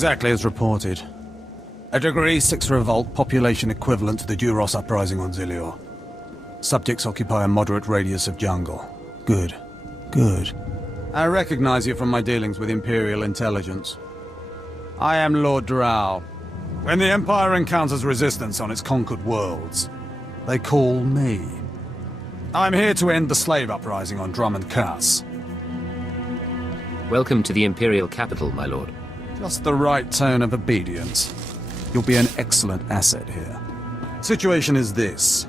Exactly as reported. A Degree 6 revolt, population equivalent to the Duros uprising on Zilior. Subjects occupy a moderate radius of jungle. Good. Good. I recognize you from my dealings with Imperial intelligence. I am Lord Drow. When the Empire encounters resistance on its conquered worlds, they call me. I'm here to end the slave uprising on Drummond Cass. Welcome to the Imperial capital, my lord. Just the right tone of obedience. You'll be an excellent asset here. Situation is this.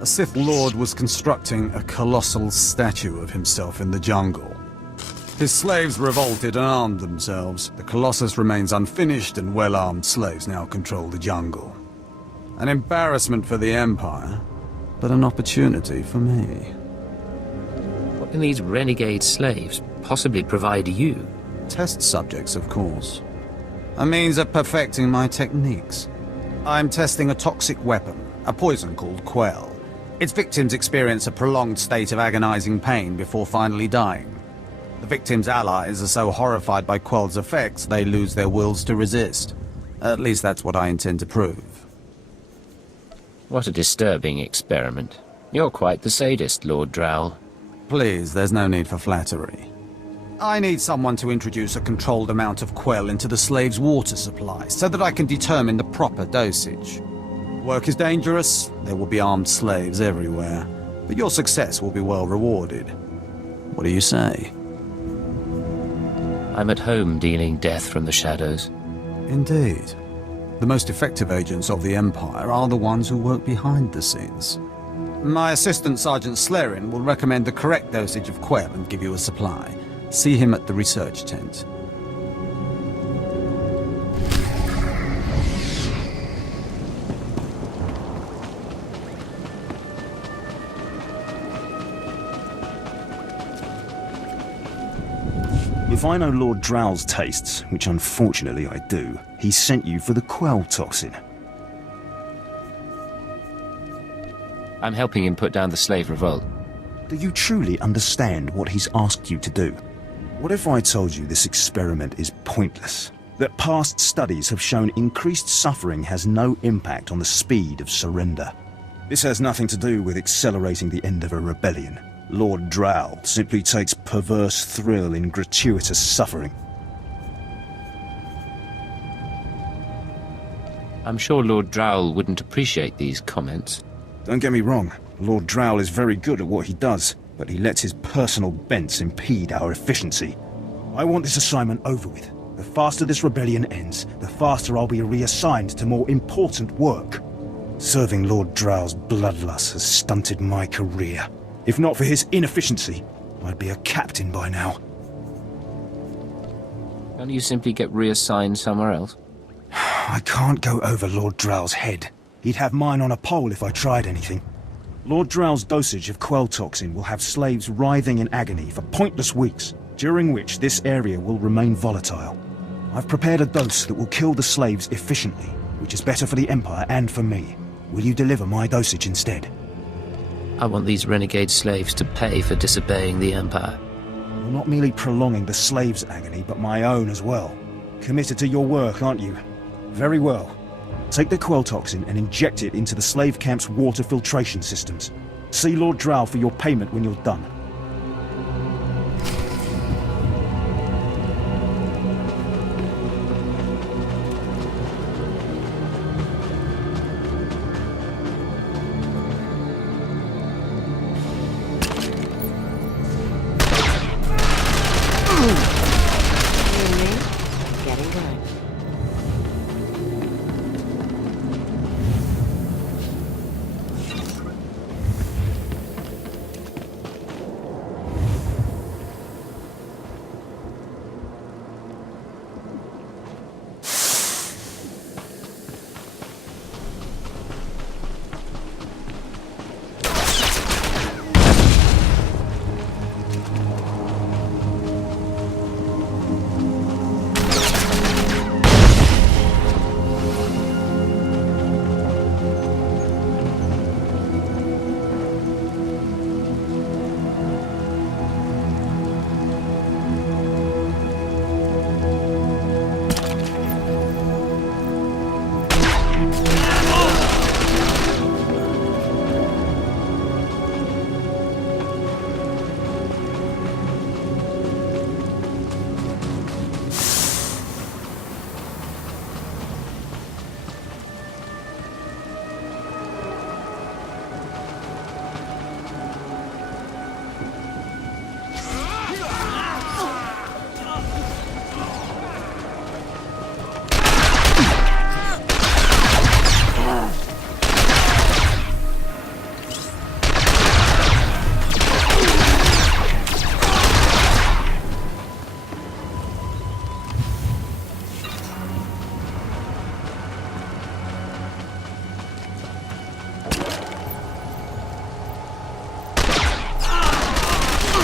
A Sith Lord was constructing a colossal statue of himself in the jungle. His slaves revolted and armed themselves. The Colossus remains unfinished, and well-armed slaves now control the jungle. An embarrassment for the Empire, but an opportunity for me. What can these renegade slaves possibly provide you? Test subjects, of course. A means of perfecting my techniques. I'm testing a toxic weapon, a poison called Quell. Its victims experience a prolonged state of agonizing pain before finally dying. The victims' allies are so horrified by Quell's effects, they lose their wills to resist. At least that's what I intend to prove. What a disturbing experiment. You're quite the sadist, Lord Drow. Please, there's no need for flattery. I need someone to introduce a controlled amount of Quell into the slaves' water supply, so that I can determine the proper dosage. Work is dangerous, there will be armed slaves everywhere, but your success will be well rewarded. What do you say? I'm at home dealing death from the shadows. Indeed. The most effective agents of the Empire are the ones who work behind the scenes. My assistant Sergeant Slerin will recommend the correct dosage of Quell and give you a supply. See him at the research tent. If I know Lord Drow's tastes, which unfortunately I do, he sent you for the Quell toxin. I'm helping him put down the slave revolt. Do you truly understand what he's asked you to do? What if I told you this experiment is pointless? That past studies have shown increased suffering has no impact on the speed of surrender? This has nothing to do with accelerating the end of a rebellion. Lord Drow simply takes perverse thrill in gratuitous suffering. I'm sure Lord Drow wouldn't appreciate these comments. Don't get me wrong, Lord Drow is very good at what he does, but he lets his personal bents impede our efficiency. I want this assignment over with. The faster this rebellion ends, the faster I'll be reassigned to more important work. Serving Lord Drow's bloodlust has stunted my career. If not for his inefficiency, I'd be a captain by now. Can't you simply get reassigned somewhere else? I can't go over Lord Drow's head. He'd have mine on a pole if I tried anything. Lord Drow's dosage of Quell toxin will have slaves writhing in agony for pointless weeks, during which this area will remain volatile. I've prepared a dose that will kill the slaves efficiently, which is better for the Empire and for me. Will you deliver my dosage instead? I want these renegade slaves to pay for disobeying the Empire. You're not merely prolonging the slaves' agony, but my own as well. Committed to your work, aren't you? Very well. Take the Quell toxin and inject it into the slave camp's water filtration systems. See Lord Drow for your payment when you're done. Getting going.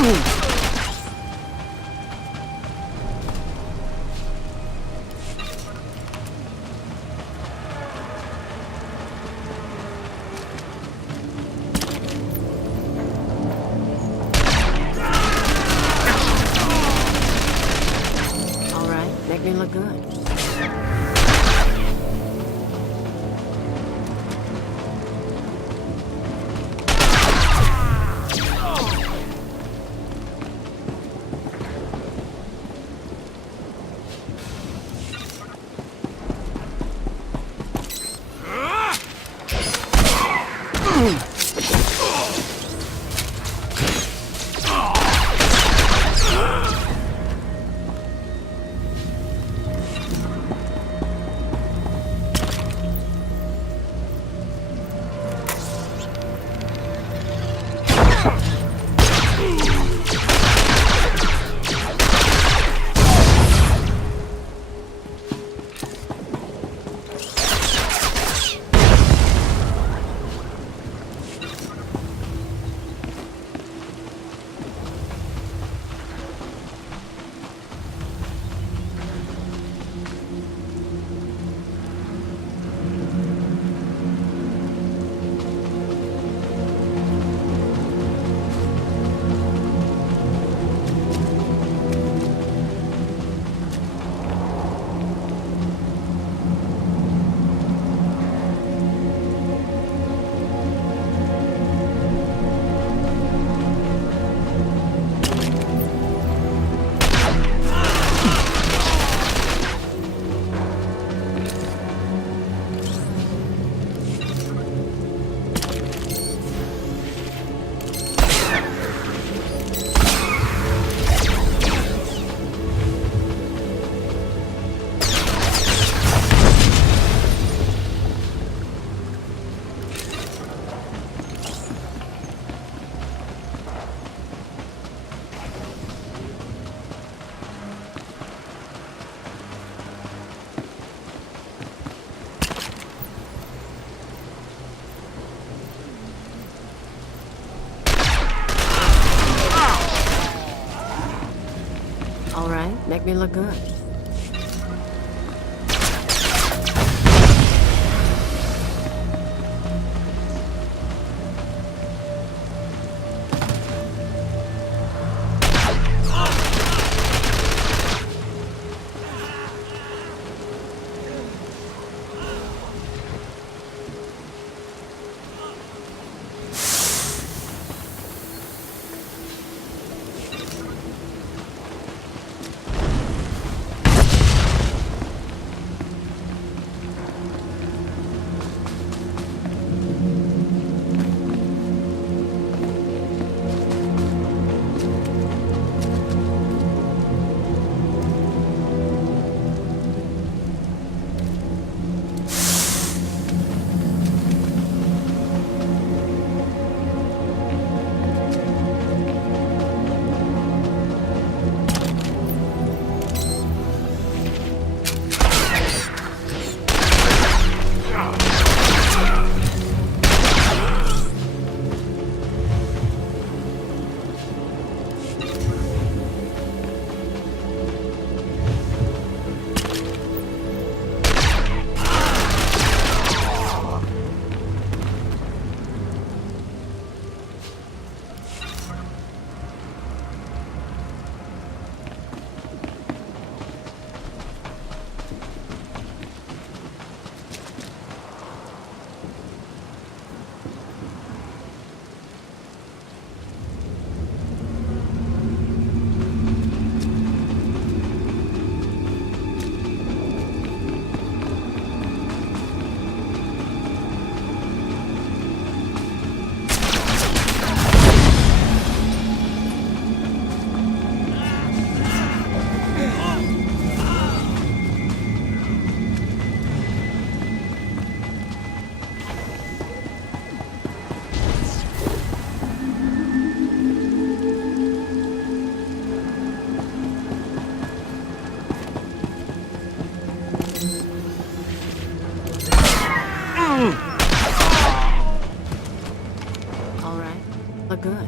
All right, make me look good. All right, make me look good. All right, look good.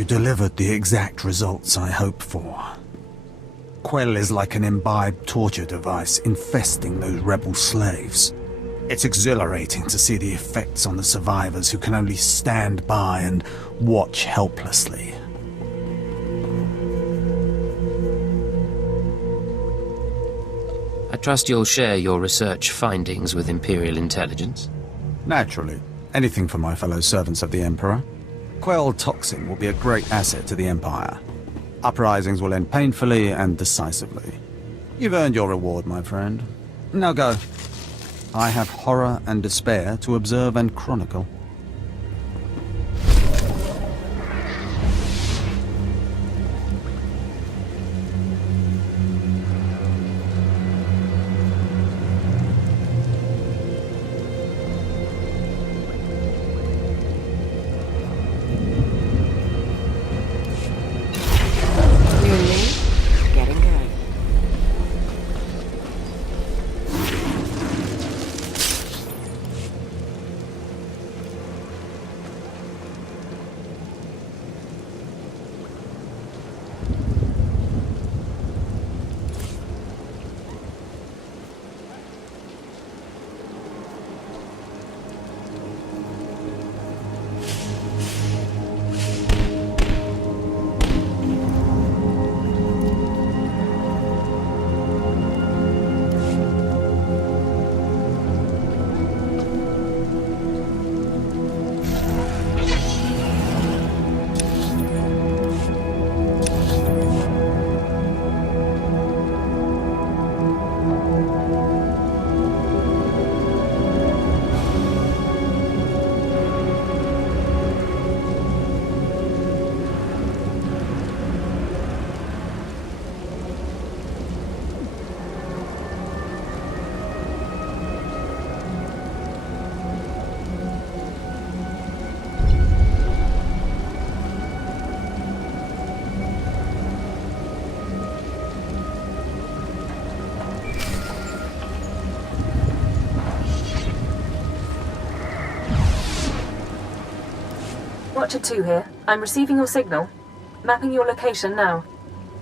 You delivered the exact results I hoped for. Quell is like an imbibed torture device infesting those rebel slaves. It's exhilarating to see the effects on the survivors who can only stand by and watch helplessly. I trust you'll share your research findings with Imperial intelligence. Naturally. Anything for my fellow servants of the Emperor. Quell toxin will be a great asset to the Empire. Uprisings will end painfully and decisively. You've earned your reward, my friend. Now go. I have horror and despair to observe and chronicle. You and me? Getting good. Watcher 2 here. I'm receiving your signal. Mapping your location now.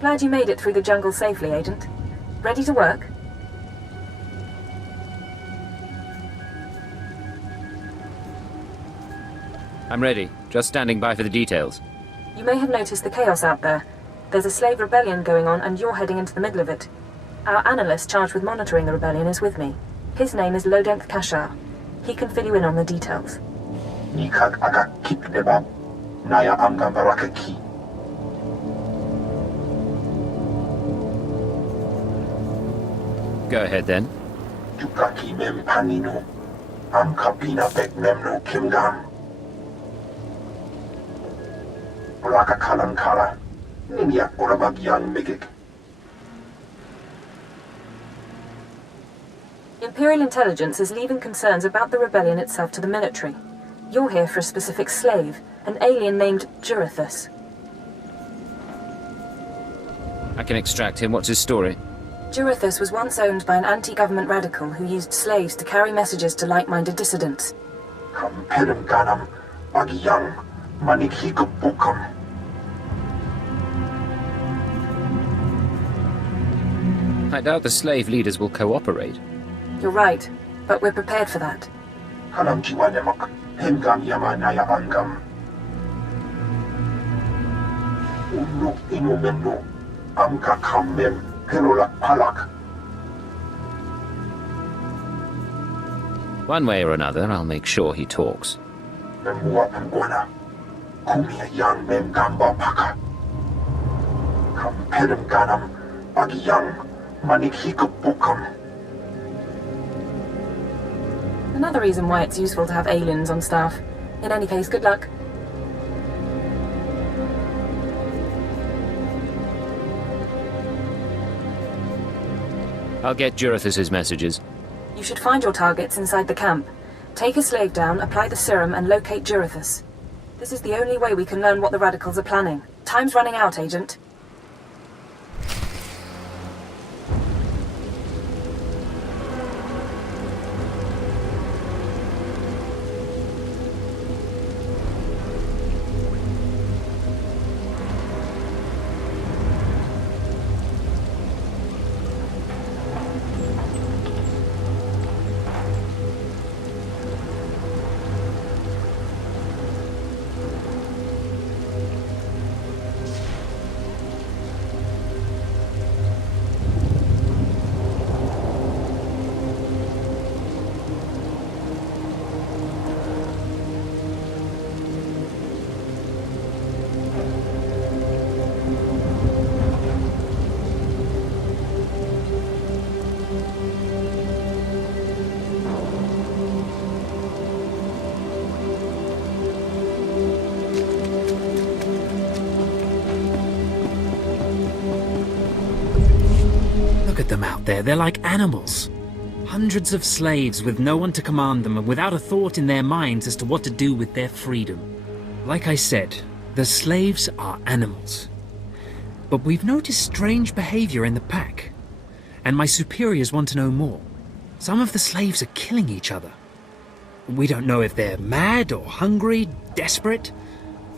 Glad you made it through the jungle safely, Agent. Ready to work? I'm ready. Just standing by for the details. You may have noticed the chaos out there. There's a slave rebellion going on and you're heading into the middle of it. Our analyst charged with monitoring the rebellion is with me. His name is Lodenth Kashar. He can fill you in on the details. Nikak agak kip debab, naya amgam barakaki. Go ahead then. Jukaki mem panino, am kapina bek memno kimgam. Braka kalankala, ninyak orabagyang migik. Imperial intelligence is leaving concerns about the rebellion itself to the military. You're here for a specific slave, an alien named Jurithus. I can extract him. What's his story? Jurithus was once owned by an anti-government radical who used slaves to carry messages to like-minded dissidents. Kampelem ganam, bagyang, manikikubukam. I doubt the slave leaders will cooperate. You're right, but we're prepared for that. Kalam jiwanemak, hemgam yama naya angam. Unuk inumemno, amka kamem, pelolak palak. One way or another, I'll make sure he talks. Memua pangwana, kumia yang mem gamba paka. Kampelem ganam, bagyang, manikikubukam. Another reason why it's useful to have aliens on staff. In any case, good luck. I'll get Jurithus's messages. You should find your targets inside the camp. Take a slave down, apply the serum, and locate Jurithus. This is the only way we can learn what the radicals are planning. Time's running out, Agent. them out there. They're like animals. Hundreds of slaves with no one to command them and without a thought in their minds as to what to do with their freedom. Like I said, the slaves are animals. But we've noticed strange behavior in the pack. And my superiors want to know more. Some of the slaves are killing each other. We don't know if they're mad or hungry, desperate,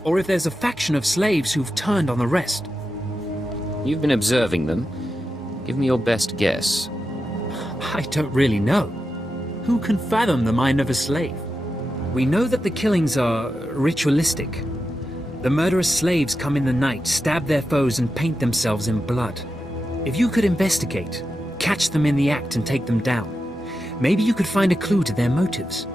or if there's a faction of slaves who've turned on the rest. You've been observing them. Give me your best guess. I don't really know. Who can fathom the mind of a slave? We know that the killings are ritualistic. The murderous slaves come in the night, stab their foes and paint themselves in blood. If you could investigate, catch them in the act and take them down, maybe you could find a clue to their motives.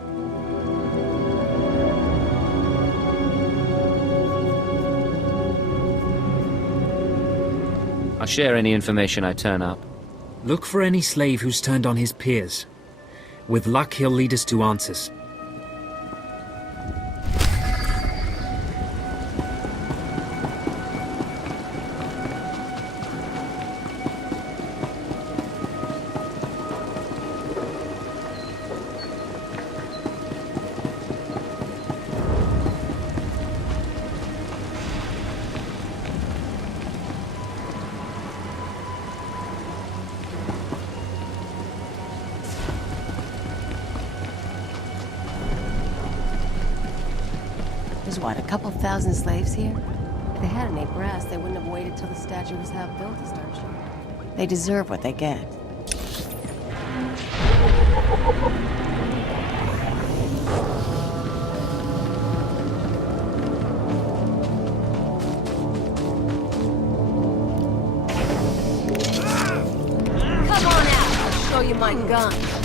I'll share any information I turn up. Look for any slave who's turned on his peers. With luck, he'll lead us to answers. There's what, a couple thousand slaves here? If they had any brass, they wouldn't have waited till the statue was half built to start shooting. They deserve what they get. Come on out! I'll show you my gun.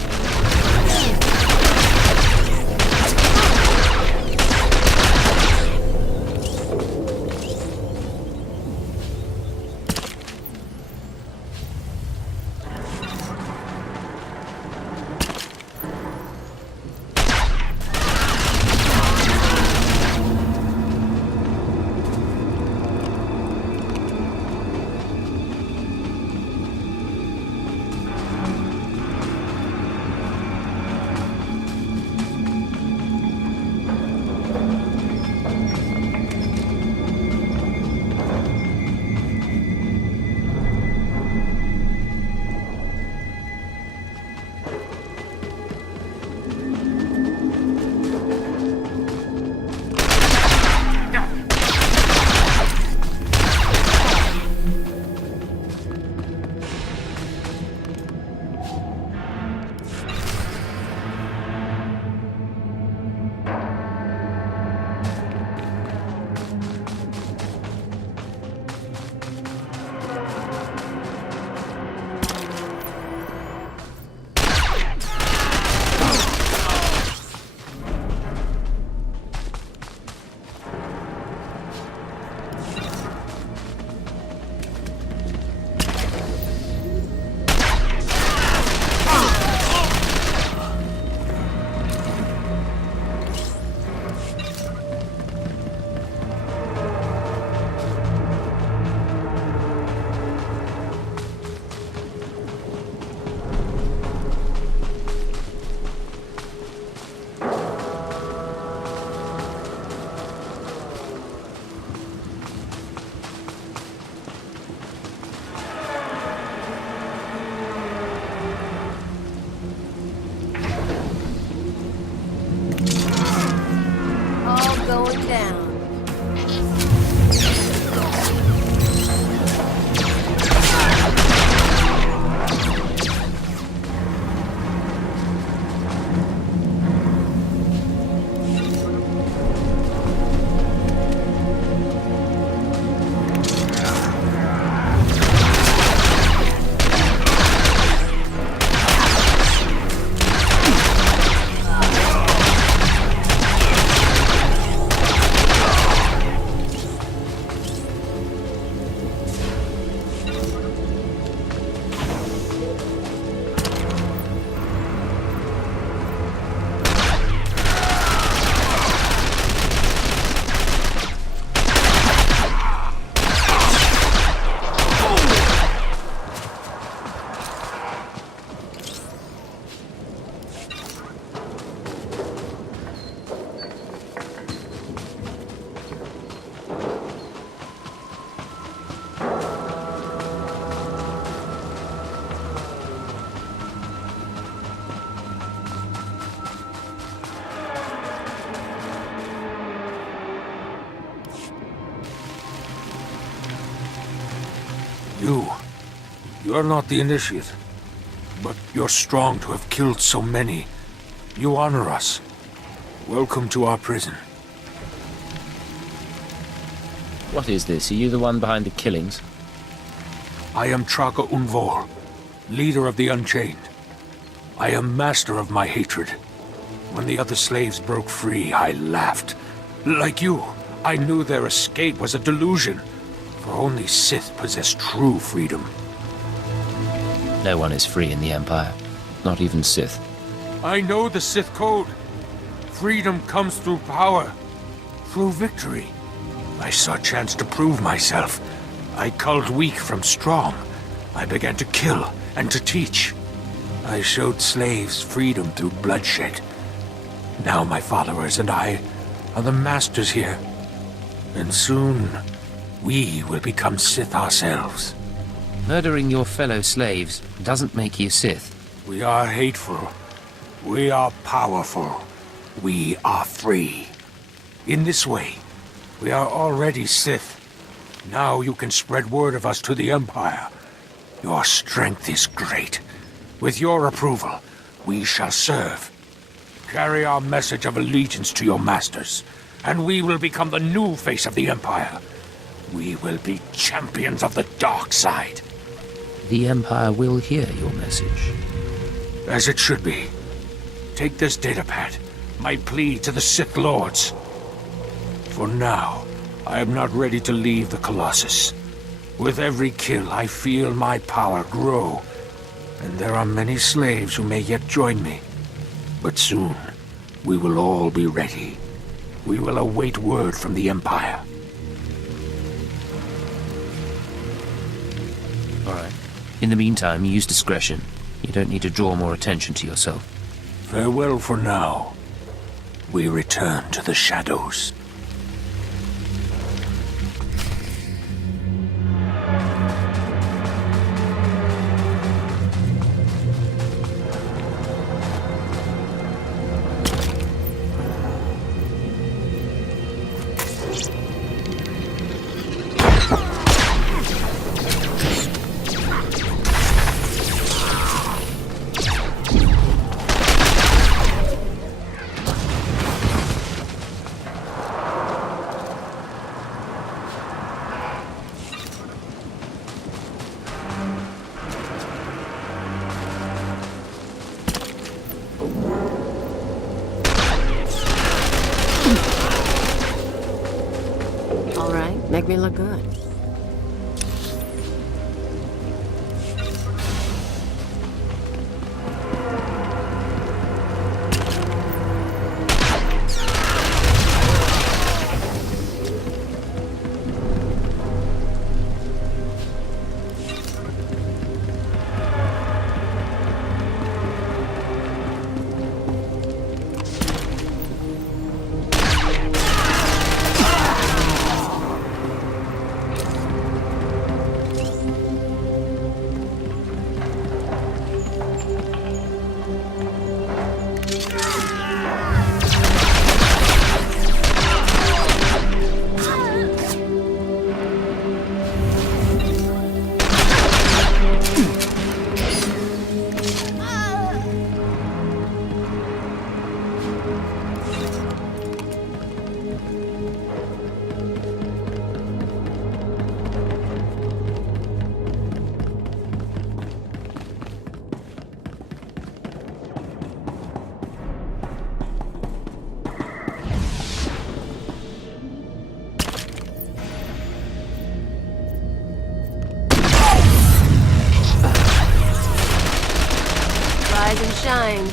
You're not the initiate, but you're strong to have killed so many. You honor us. Welcome to our prison. What is this? Are you the one behind the killings? I am Traga Unvor, leader of the Unchained. I am master of my hatred. When the other slaves broke free, I laughed. Like you, I knew their escape was a delusion, for only Sith possess true freedom. No one is free in the Empire, not even Sith. I know the Sith code. Freedom comes through power, through victory. I saw a chance to prove myself. I culled weak from strong. I began to kill and to teach. I showed slaves freedom through bloodshed. Now my followers and I are the masters here. And soon, we will become Sith ourselves. Murdering your fellow slaves doesn't make you Sith. We are hateful. We are powerful. We are free. In this way, we are already Sith. Now you can spread word of us to the Empire. Your strength is great. With your approval, we shall serve. Carry our message of allegiance to your masters, and we will become the new face of the Empire. We will be champions of the dark side. The Empire will hear your message. As it should be. Take this datapad, my plea to the Sith Lords. For now, I am not ready to leave the Colossus. With every kill, I feel my power grow. And there are many slaves who may yet join me. But soon, we will all be ready. We will await word from the Empire. All right. In the meantime, use discretion. You don't need to draw more attention to yourself. Farewell for now. We return to the shadows. All right, make me look good. Rise and shine.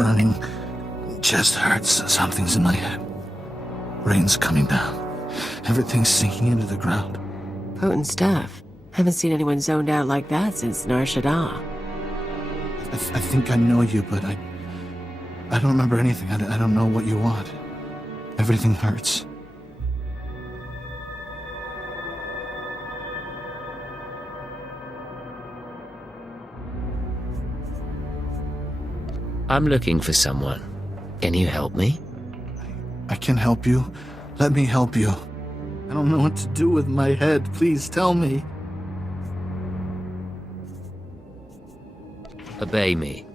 burning. Chest hurts. Something's in my head. Rain's coming down. Everything's sinking into the ground. Potent stuff. Haven't seen anyone zoned out like that since Nar Shaddaa. I think I know you, but I don't remember anything. I don't know what you want. Everything hurts. I'm looking for someone. Can you help me? I can help you. Let me help you. I don't know what to do with my head. Please tell me. Obey me.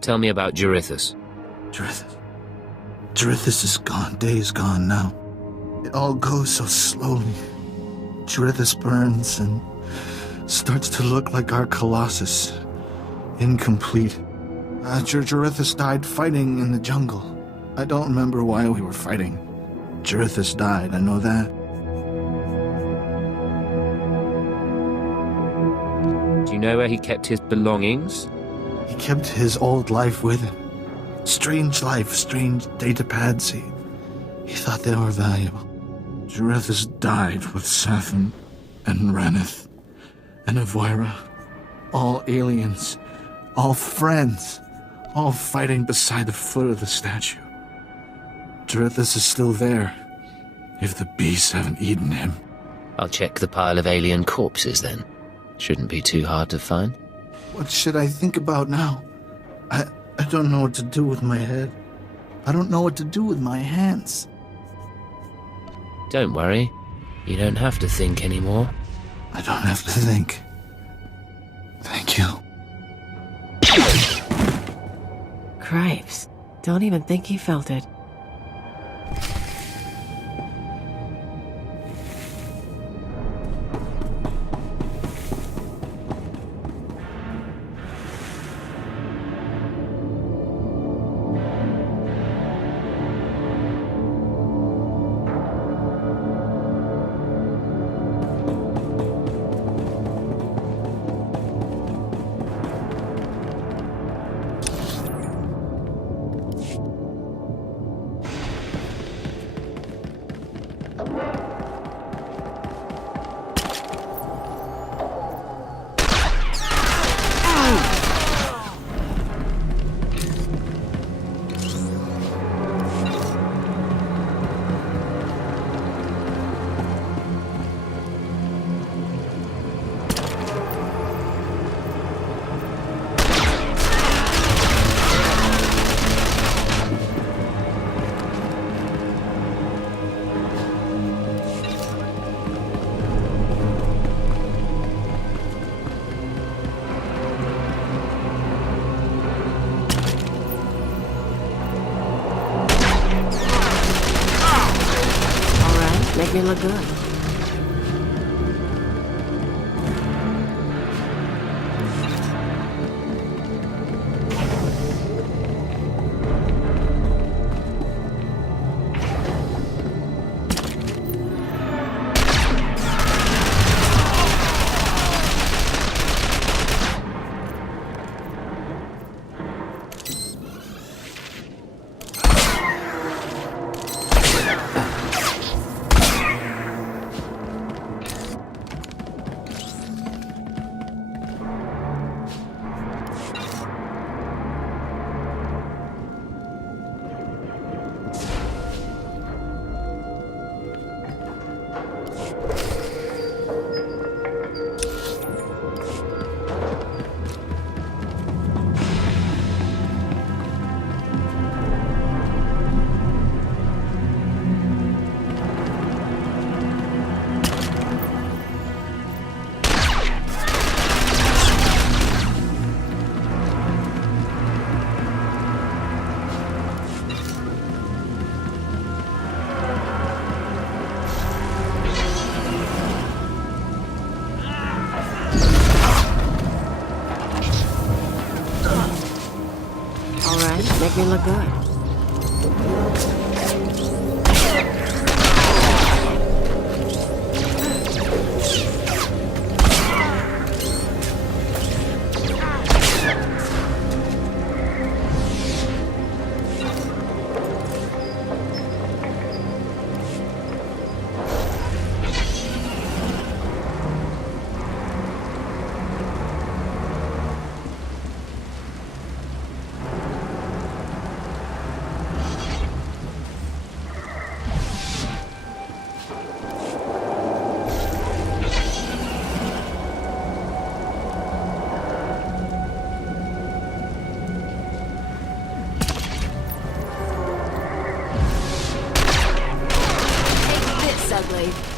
Tell me about Jarithus. Jarithus is gone. Days gone now. It all goes so slowly. Jarithus burns and starts to look like our Colossus. Incomplete. Jarithus died fighting in the jungle. I don't remember why we were fighting. Jarithus died, I know that. Do you know where he kept his belongings? He kept his old life with him. Strange life, strange data pads. He thought they were valuable. Jarithus died with Sathan and Ranith and Avoira. All aliens, all friends, all fighting beside the foot of the statue. Jarithus is still there, if the beasts haven't eaten him. I'll check the pile of alien corpses then. Shouldn't be too hard to find. What should I think about now? I don't know what to do with my head. I don't know what to do with my hands. Don't worry. You don't have to think anymore. I don't have to think. Thank you. Cripes. Don't even think he felt it. Make me look good. Make me look good. slave.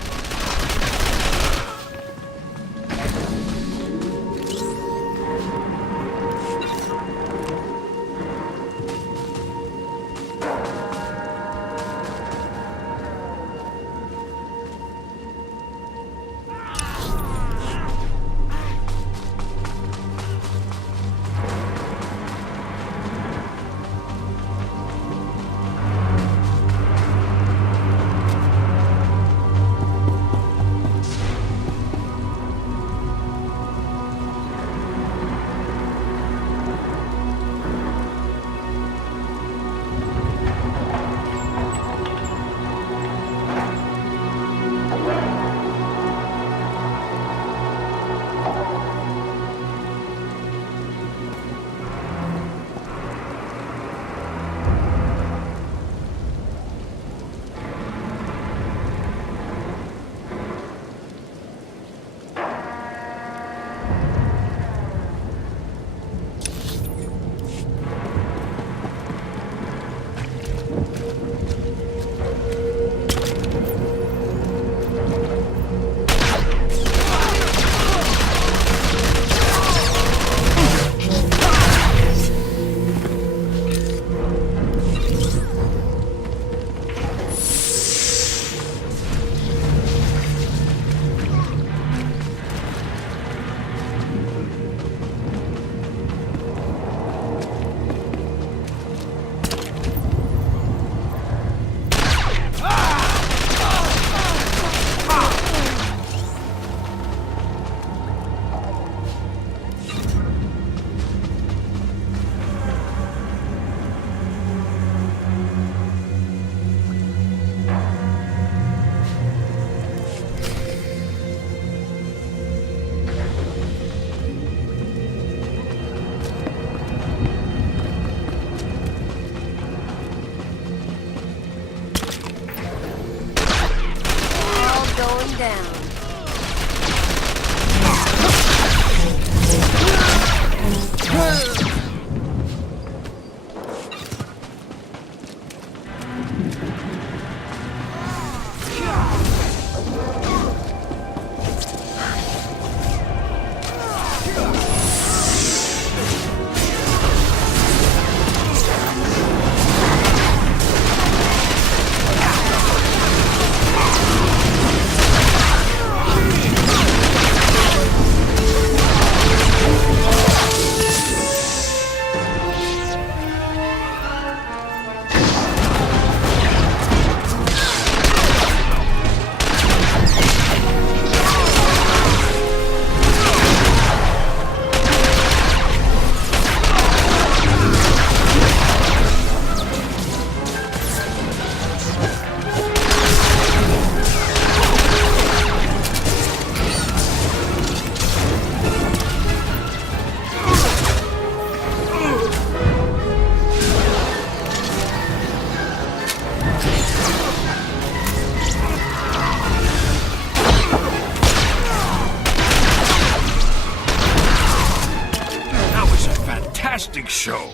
Fantastic show.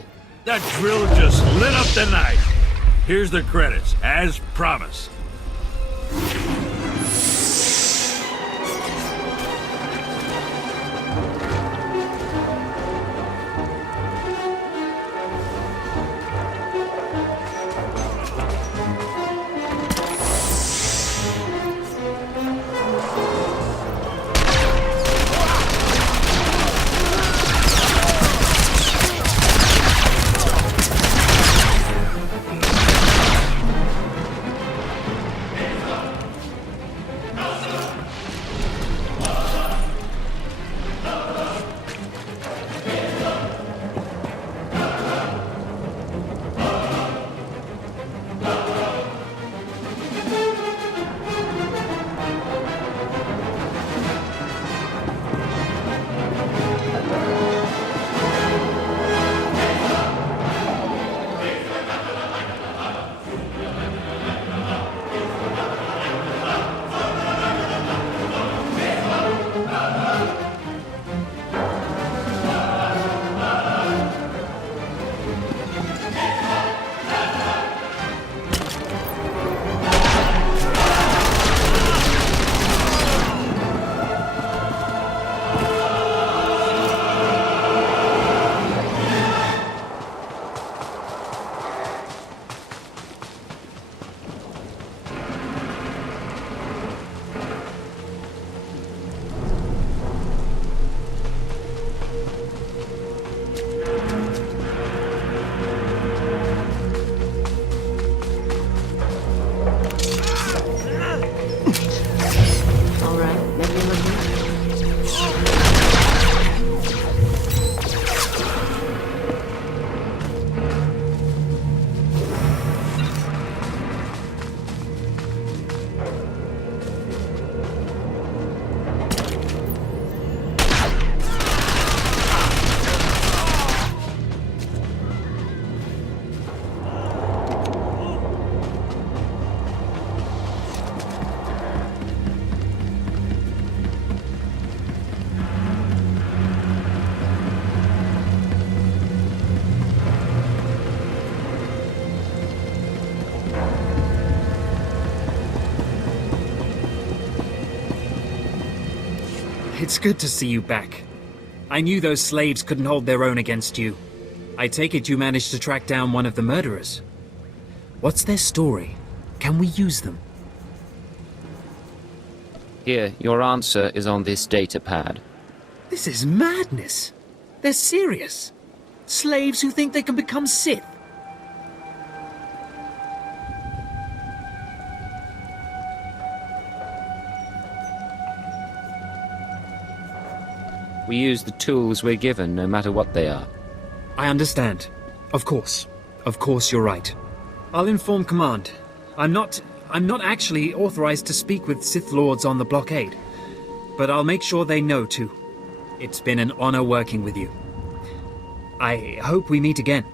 That drill just lit up the night. Here's the credits, as promised. It's good to see you back. I knew those slaves couldn't hold their own against you. I take it you managed to track down one of the murderers. What's their story? Can we use them? Here, your answer is on this data pad. This is madness. They're serious. Slaves who think they can become Sith. We use the tools we're given, no matter what they are. I understand. Of course. Of course you're right. I'll inform Command. I'm not actually authorized to speak with Sith Lords on the blockade. But I'll make sure they know too. It's been an honor working with you. I hope we meet again.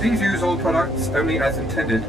Please use all products only as intended.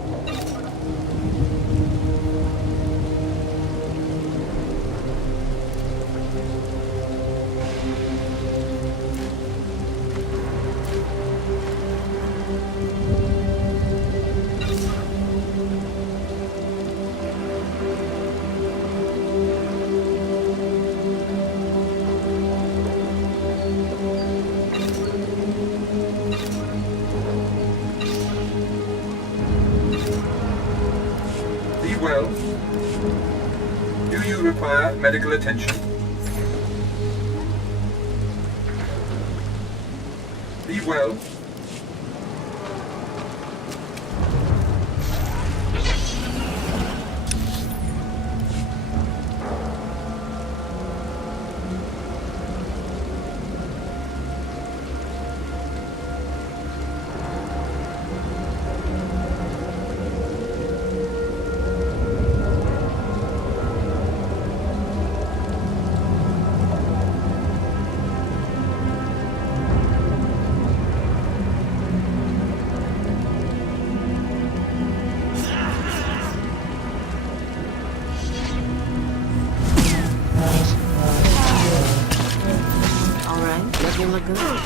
Well, do you require medical attention? Be well. Look good.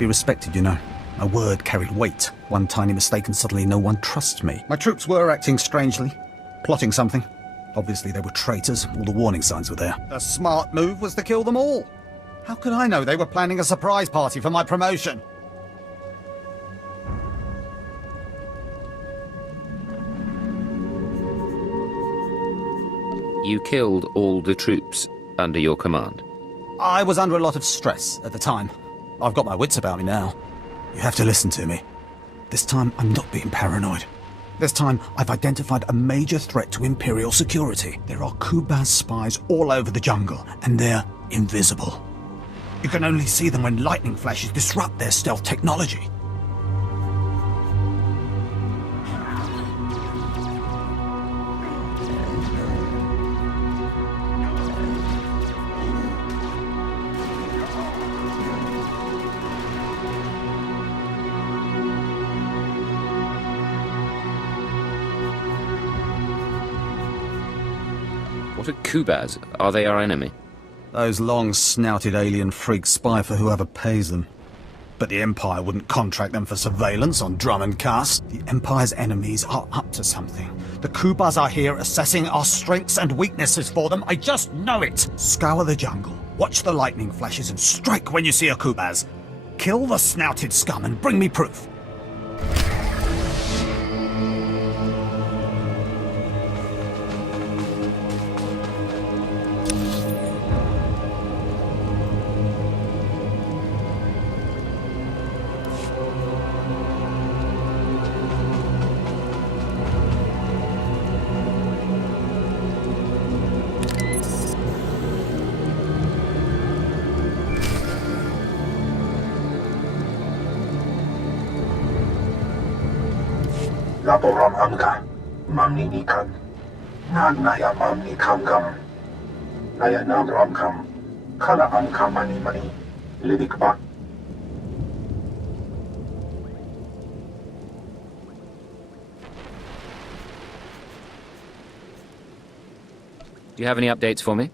be respected, you know. My word carried weight. One tiny mistake and suddenly no one trusts me. My troops were acting strangely, plotting something. Obviously they were traitors, all the warning signs were there. The smart move was to kill them all. How could I know they were planning a surprise party for my promotion? You killed all the troops under your command. I was under a lot of stress at the time. I've got my wits about me now. You have to listen to me. This time, I'm not being paranoid. This time, I've identified a major threat to Imperial security. There are Kubaz spies all over the jungle, and they're invisible. You can only see them when lightning flashes disrupt their stealth technology. What are Kubaz? Are they our enemy? Those long-snouted alien freaks spy for whoever pays them. But the Empire wouldn't contract them for surveillance on drum and cuss. The Empire's enemies are up to something. The Kubaz are here assessing our strengths and weaknesses for them. I just know it. Scour the jungle, watch the lightning flashes, and strike when you see a Kubaz. Kill the snouted scum and bring me proof. Laporam amka, mamni nikam, naya mamni kamkam, naya nam ramkam, kala amka mani, lidik bak. Do you have any updates for me?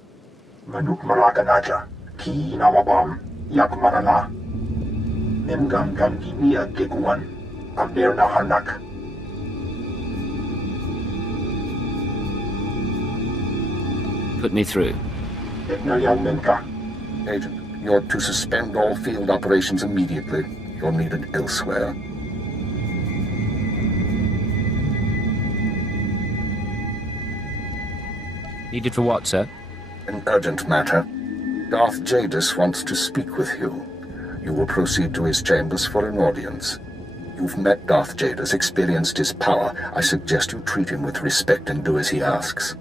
Manuk maraganaja, ki nawabam, yak marala. Nemgam gam gimia gekuan, amber na hanak. Put me through. Agent, you're to suspend all field operations immediately. You're needed elsewhere. Needed for what, sir? An urgent matter. Darth Jadis wants to speak with you. You will proceed to his chambers for an audience. You've met Darth Jadis, experienced his power. I suggest you treat him with respect and do as he asks.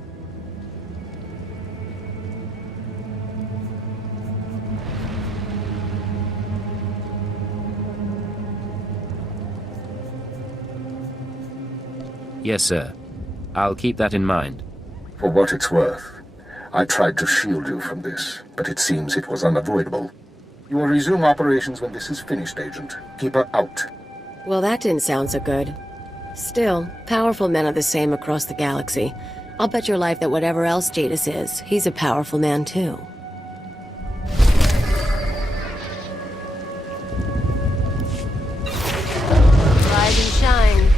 Yes, sir. I'll keep that in mind. For what it's worth, I tried to shield you from this, but it seems it was unavoidable. You will resume operations when this is finished, Agent. Keep her out. Well, that didn't sound so good. Still, powerful men are the same across the galaxy. I'll bet your life that whatever else Jadis is, he's a powerful man too. Rise and shine.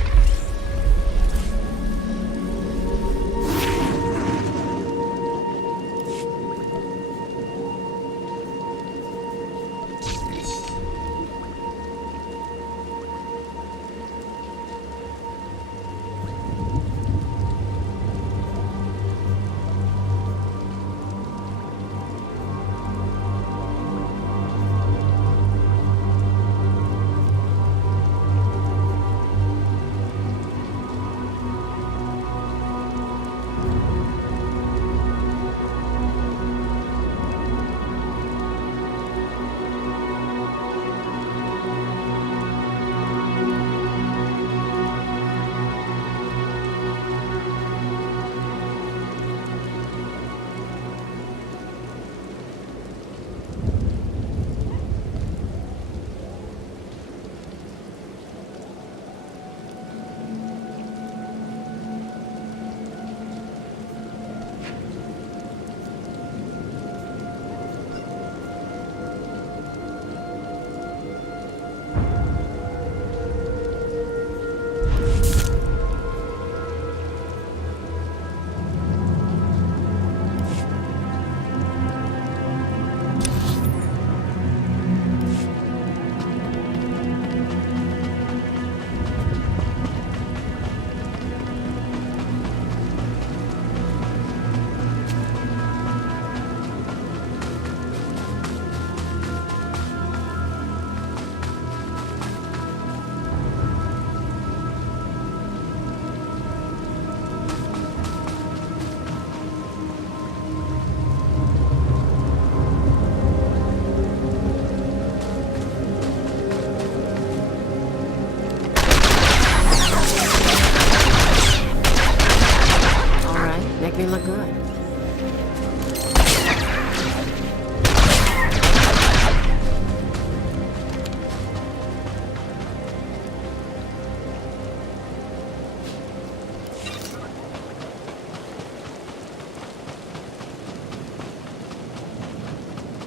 make me look good.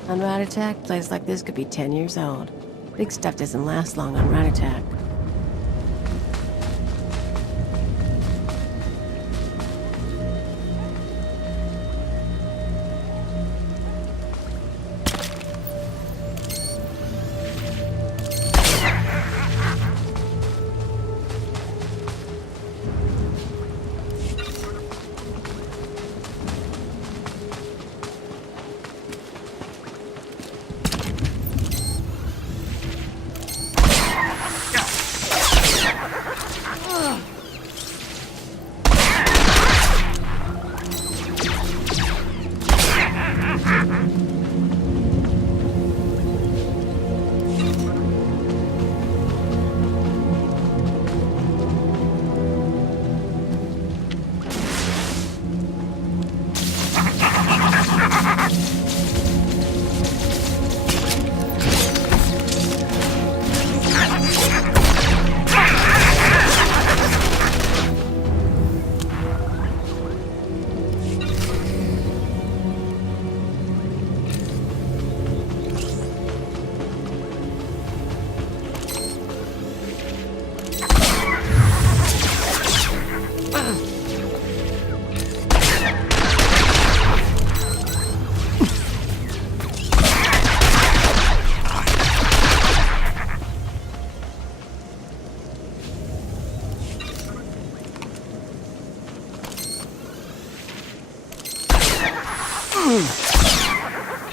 On Rat Attack, place like this could be 10 years old. Big stuff doesn't last long on Rat Attack.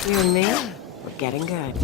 You and me, we're getting good.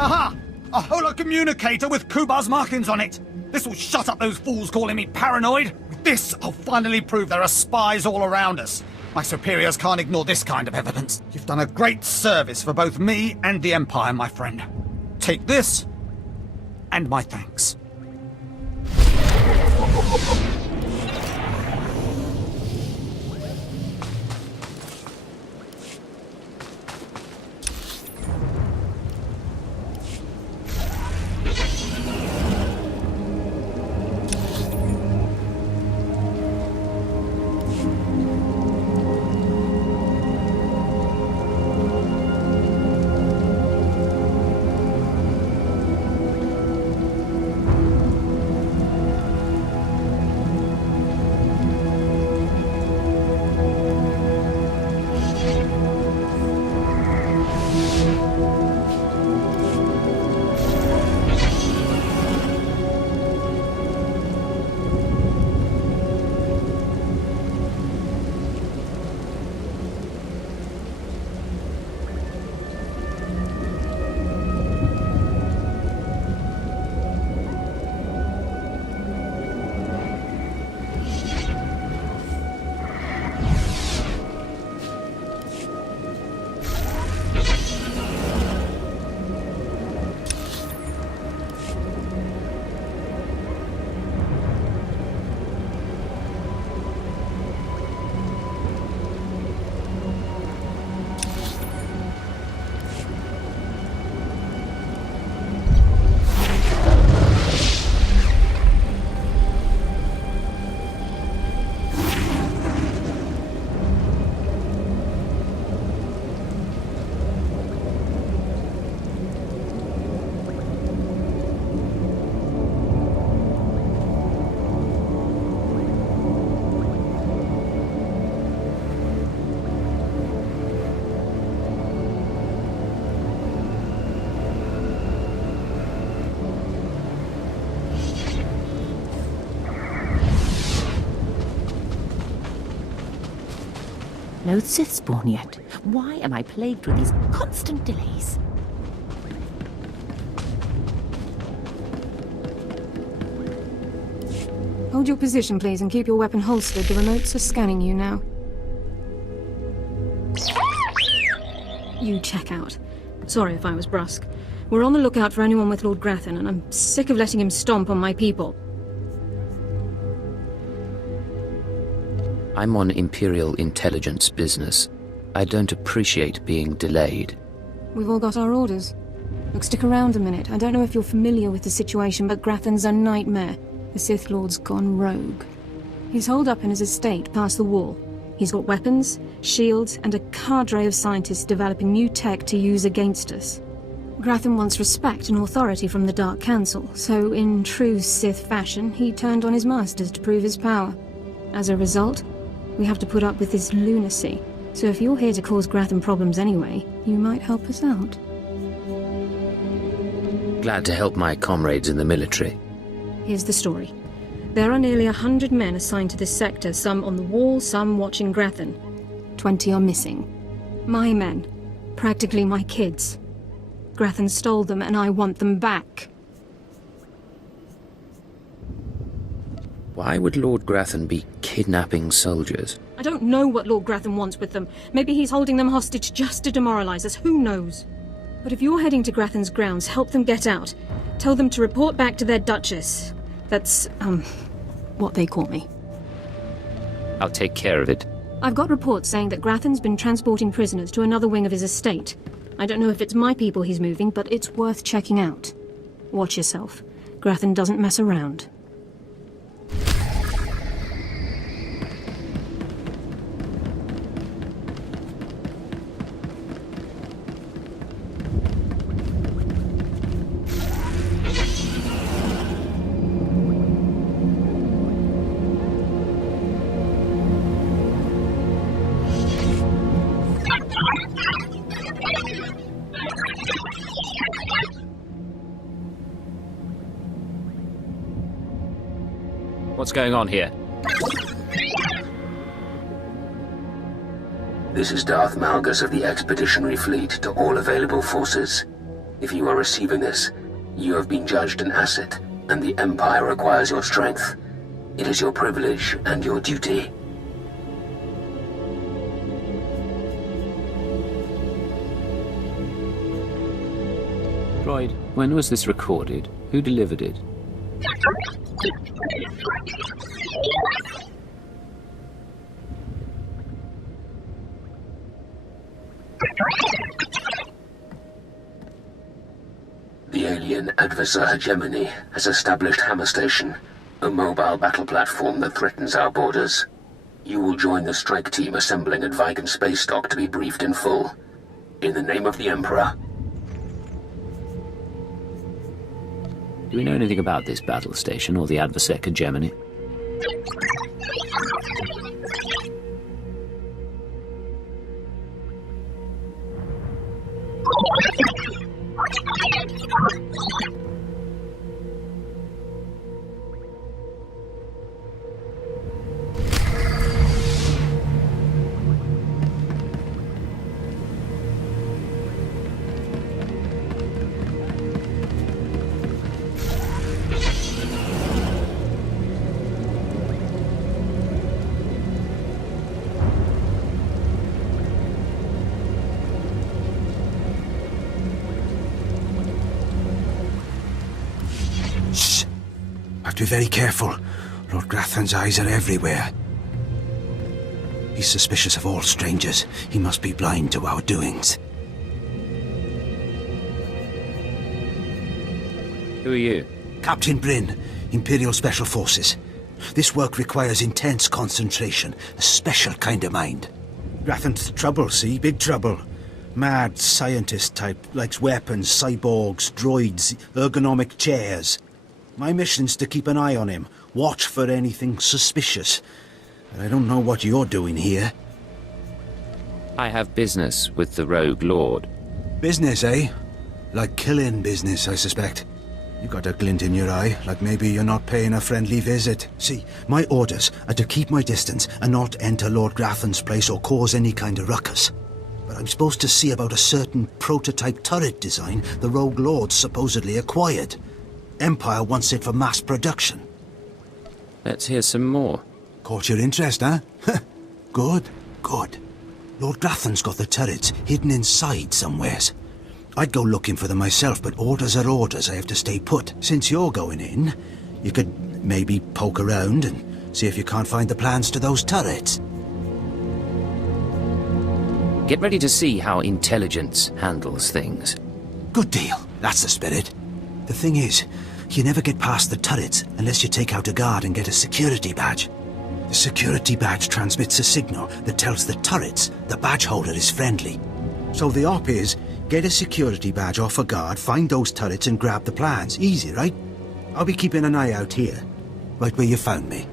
Aha! A holocommunicator with Kubar's markings on it! This will shut up those fools calling me paranoid! With this, I'll finally prove there are spies all around us. My superiors can't ignore this kind of evidence. You've done a great service for both me and the Empire, my friend. Take this, and my thanks. No Sith spawn yet. Why am I plagued with these constant delays? Hold your position, please, and keep your weapon holstered. The remotes are scanning you now. You check out. Sorry if I was brusque. We're on the lookout for anyone with Lord Grathan, and I'm sick of letting him stomp on my people. I'm on Imperial intelligence business. I don't appreciate being delayed. We've all got our orders. Look, stick around a minute. I don't know if you're familiar with the situation, but Grathan's a nightmare. The Sith Lord's gone rogue. He's holed up in his estate past the wall. He's got weapons, shields, and a cadre of scientists developing new tech to use against us. Grathan wants respect and authority from the Dark Council, so in true Sith fashion, he turned on his masters to prove his power. As a result, we have to put up with his lunacy. So if you're here to cause Grathan problems anyway, you might help us out. Glad to help my comrades in the military. Here's the story. There are nearly 100 men assigned to this sector, some on the wall, some watching Grathan. 20 are missing. My men. Practically my kids. Grathan stole them, and I want them back. Why would Lord Grathan be kidnapping soldiers? I don't know what Lord Grathan wants with them. Maybe he's holding them hostage just to demoralize us, who knows? But if you're heading to Grathan's grounds, help them get out. Tell them to report back to their Duchess. That's, what they call me. I'll take care of it. I've got reports saying that Grathan's been transporting prisoners to another wing of his estate. I don't know if it's my people he's moving, but it's worth checking out. Watch yourself. Grathan doesn't mess around. What's going on here? This is Darth Malgus of the Expeditionary Fleet to all available forces. If you are receiving this, you have been judged an asset, and the Empire requires your strength. It is your privilege and your duty. Droid, when was this recorded? Who delivered it? The alien Adversar Hegemony has established Hammer Station, a mobile battle platform that threatens our borders. You will join the strike team assembling at Vigan Space Dock to be briefed in full. In the name of the Emperor. Do we know anything about this battle station or the Adversar Hegemony? Have to be very careful. Lord Grathan's eyes are everywhere. He's suspicious of all strangers. He must be blind to our doings. Who are you? Captain Bryn, Imperial Special Forces. This work requires intense concentration, a special kind of mind. Grathan's trouble, see? Big trouble. Mad scientist type, likes weapons, cyborgs, droids, ergonomic chairs. My mission's to keep an eye on him, watch for anything suspicious. But I don't know what you're doing here. I have business with the Rogue Lord. Business, eh? Like killing business, I suspect. You got a glint in your eye, like maybe you're not paying a friendly visit. See, my orders are to keep my distance and not enter Lord Grafton's place or cause any kind of ruckus. But I'm supposed to see about a certain prototype turret design the Rogue Lords supposedly acquired. Empire wants it for mass production. Let's hear some more. Caught your interest, huh? Good, good. Lord Grafton's got the turrets hidden inside somewheres. I'd go looking for them myself, but orders are orders. I have to stay put. Since you're going in, you could maybe poke around and see if you can't find the plans to those turrets. Get ready to see how intelligence handles things. Good deal. That's the spirit. The thing is, you never get past the turrets unless you take out a guard and get a security badge. The security badge transmits a signal that tells the turrets the badge holder is friendly. So the op is, get a security badge off a guard, find those turrets and grab the plans. Easy, right? I'll be keeping an eye out here, right where you found me.